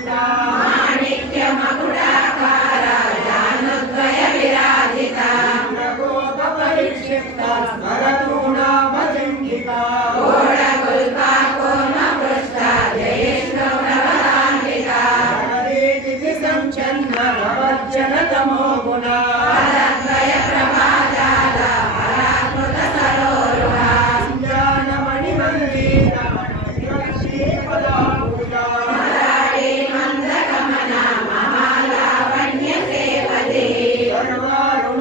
विराजिता माणिक्यमकुटाकारा जानुद्वय विराजिता गोपपरिक्षिप्ता स्मरतूणामजङ्घिता घोडगुल्फा कोमपृष्ठा जयेष्णुप्रवरान्विता जगदेति संचन्न भवज्जनतमो गुणा पदद्वय प्रभाजाला पराकृत सरोरुहा ज्ञानमणिमन्दिरा श्रीपदा पूजा मराठी मन्दगमना महालावण्य सेवते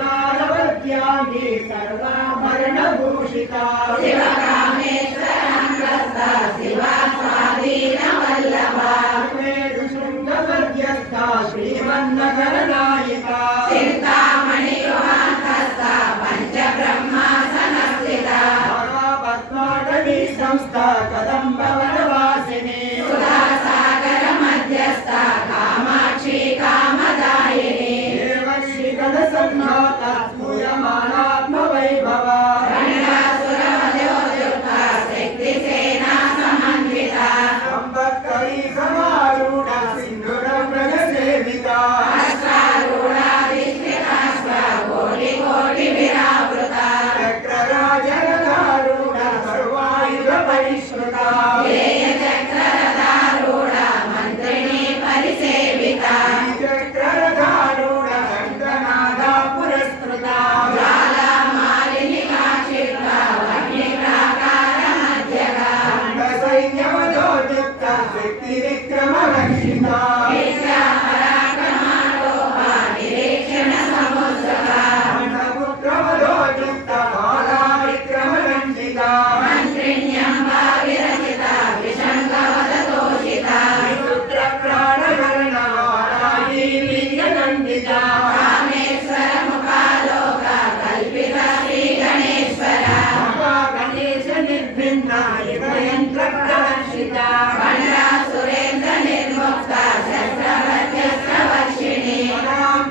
सर्वारुणारवद्यामि सर्वाभरणभूषिता शिवकामेश्वराङ्गस्ता शिवा स्वाधीनवल्लभा मेरुशृङ्गमध्यस्था श्रीमन्नगरनायिका चिन्तामणिगुहान्तस्था पञ्चब्रह्मासनस्थिता पद्माटवी संस्था कदम्बवनवासिनी सुधासागर मध्यस्था कामाक्षी कामदायिनी देवश्री गणसंहाता स्तूयमानात्मवैभवा गणरासुरवध्योद्युक्ता शक्तिसेना समन्विता संवत्करी समारूढा सिन्धुरव्रजसेविता अश्वारूढा विष्णुराश्वा कोटिकोटिभिरावृता चक्रराजरथारूढा सर्वायुधपरिष्कृता चक्ररथारूढा मन्त्रिणी परिसेविता चक्ररथारूढा शङ्खनादा पुरस्कृता ज्वालामालिनिका क्षिप्ता वह्निप्राकारमध्यगा सैन्यवधोद्युक्ता शक्तिविक्रमरक्षिता पराक्रमालोपा निरीक्षणसमुत्सुका पुत्रवधोद्युक्ता बालाविक्रमरञ्जिता मन्त्रिण्यम्बा विरचिता विशङ्कवदतोषिता पुत्रप्राणहरणवारायी वीर्यनन्दिता कामेश्वरमुखालोका कल्पिता श्रीगणेश्वरा गणेशनिर्भिन्ना युगयन्त्रप्रवर्षिता खण्डासुरेन्द्रनिर्मुक्ता शस्त्रभद्यस्त्रवर्षिणी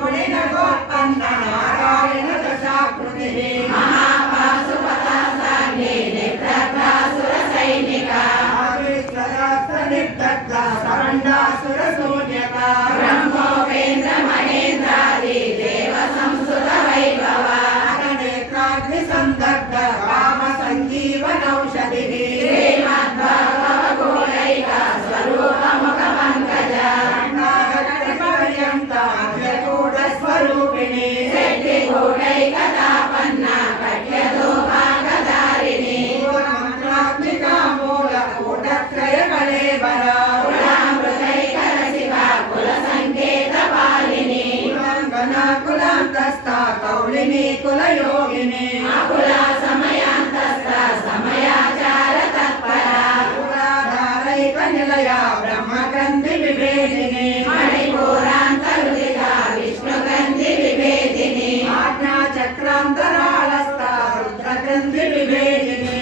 पुलिनगोत्पन्ना नारायणदशाकृतिः महापाशुपतासाग्नि निप्रभ्रासुरसैनिका निर्दग्धा सरण्डासुरशून्यका ब्रह्मोपेन्द्रमहेन्द्रादि देवसंस्तुतवैभवा अगनेत्राग्निसन्दग्ध कामसञ्जीवनौषधिः श्रीमद्भागवतगोलैका स्वरूपमुखपङ्कजा नागत्रिपर्यन्ता अग्रगूढस्वरूपिणी शक्तिगूढैकतापन्ना कट्यधूभागधारिणी पूर्णमन्त्रात्मिका मूलकूटत्रयकलेबरा कुलामृतैकरशिवा कुलसङ्केतपालिनी कुलाङ्गना कुलान्तस्था कौलिनी कुलयोगिनी अकुला समयान्तस्था समयाचारतत्परा कुलाधारैकनिलया ब्रह्मग्रन्थिविभेदिनी मणिपूरान्तरुदिता विष्णुग्रन्थिविभेदिनी आज्ञाचक्रान्तराळस्था रुद्रग्रन्थिविभेदिनी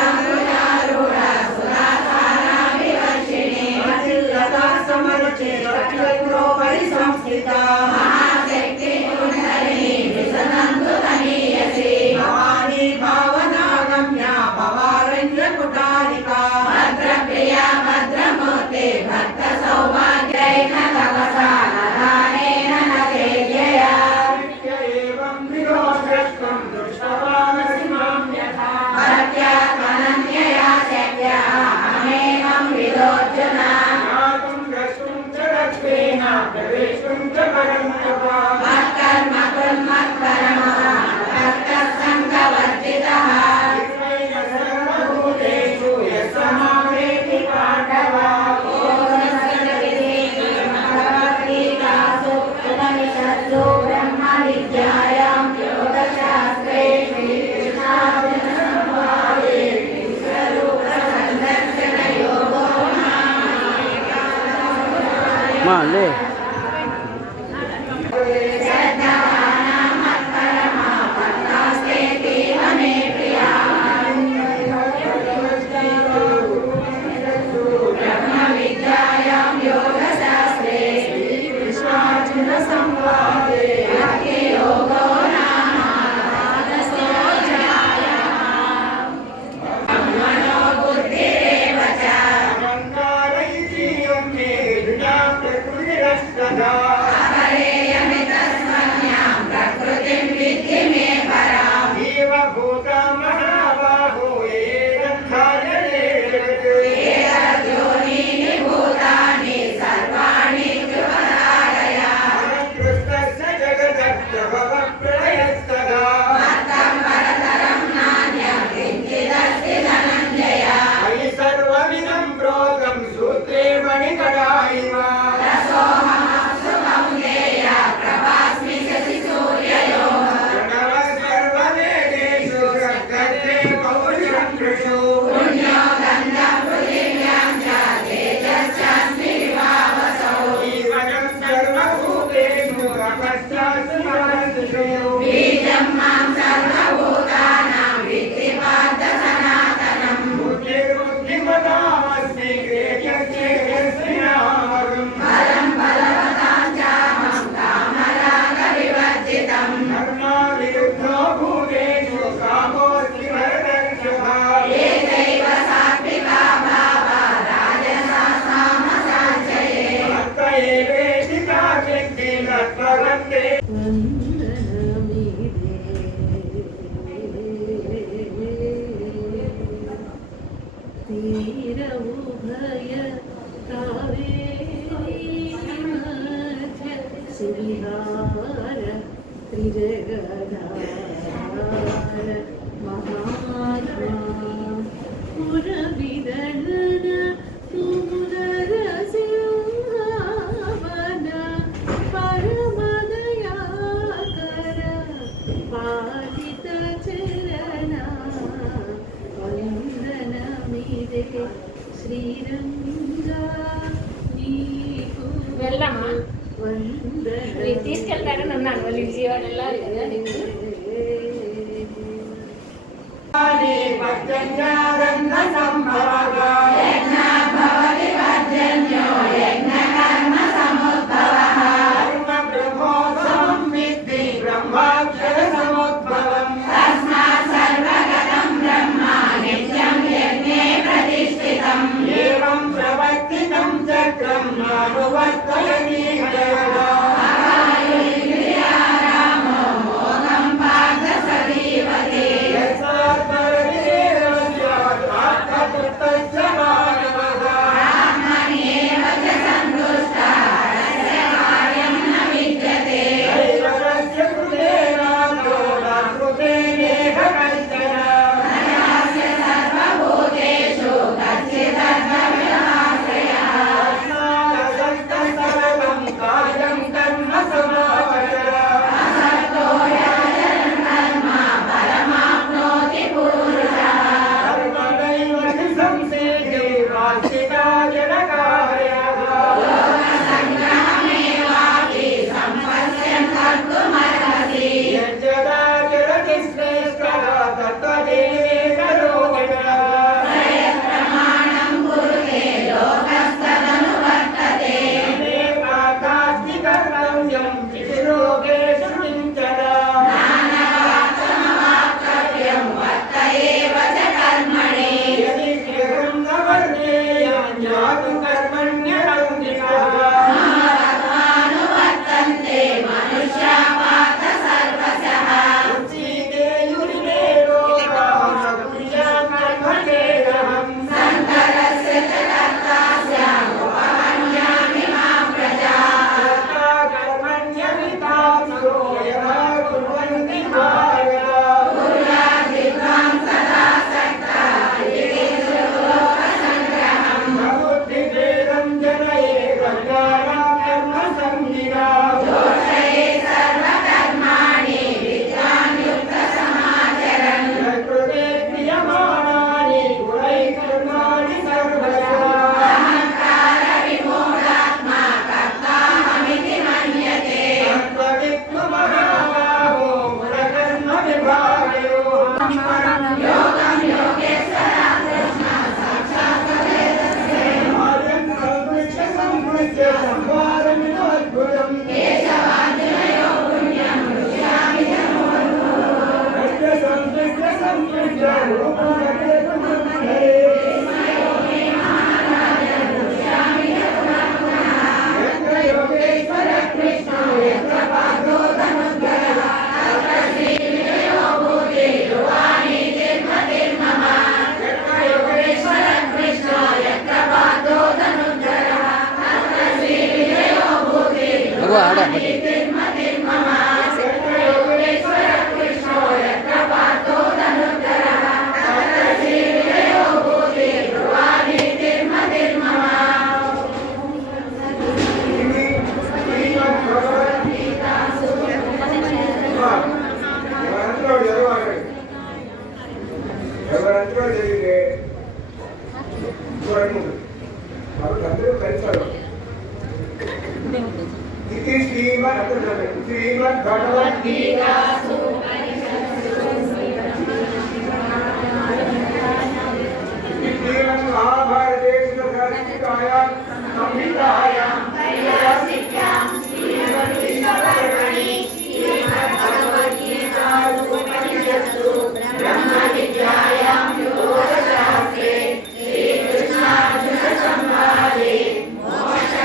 सहस्राराम्बुजारूढा सुरासारा विवर्षिणी अतिलता समरुचे चक्रोपरिसंस्थिता महाशक्ति कुण्डलिनी विसनन्दुतनीयसी भवानी भावनागम्या भवारण्यकुटारिका भद्रप्रिया भद्रमूर्ते भक्तसौभाग्यैककवसा नदानेन नतेज्यया एवं विरोधष्टं दृष्टवानसि मां यथा भक्त्यात्मनन्यया शक्या अहमेवं विदोऽर्जुना ज्ञातुं द्रष्टुं च दक्षेण प्रवेष्टुं च परन्तपा मत्कर्म कुर्मत्परमः भक्तसङ्गवर्जितः सर्वभूतेषु यस्मावेति पाण्डवा भगवद्गीतासु उपनिषत्सु ब्रह्मविद्यायां योगशास्त्रे श्रीकृष्णार्जुनसंवादे विश्वरूपसन्दर्शनयोगो नाम తీరవు భయ సువిహార త్రిజగదార మహాత్మా పురవిదళన సుందర సింహావన పరమదయాకర పాలిత చరణ వందనమిదే శ్రీరంగా నీకు వెళ్దామా వందన తీసుకెళ్తారని అన్నాను వాళ్ళు విజయవాడ వెళ్ళాలి కదా నీకు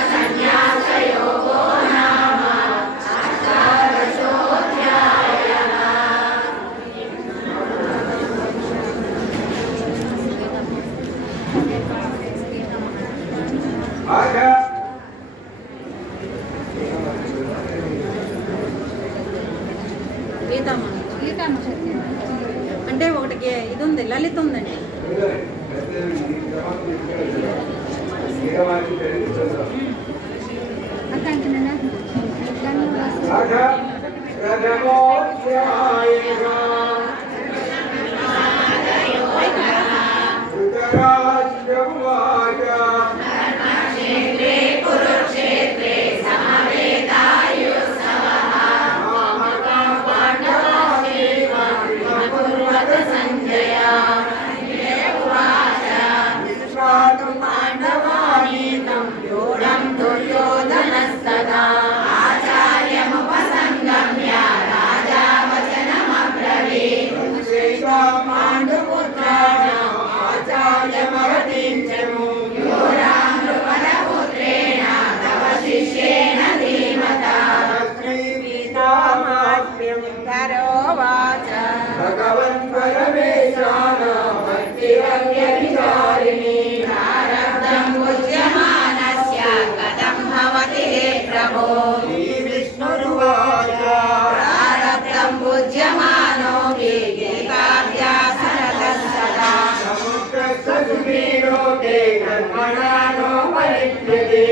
సంన్యాస గీతమ్మ అంటే ఒకటికి ఇది ఉంది, లలిత ఉందండి. సముద్ర సముద్రో కే కర్మణానో పరిత్యతే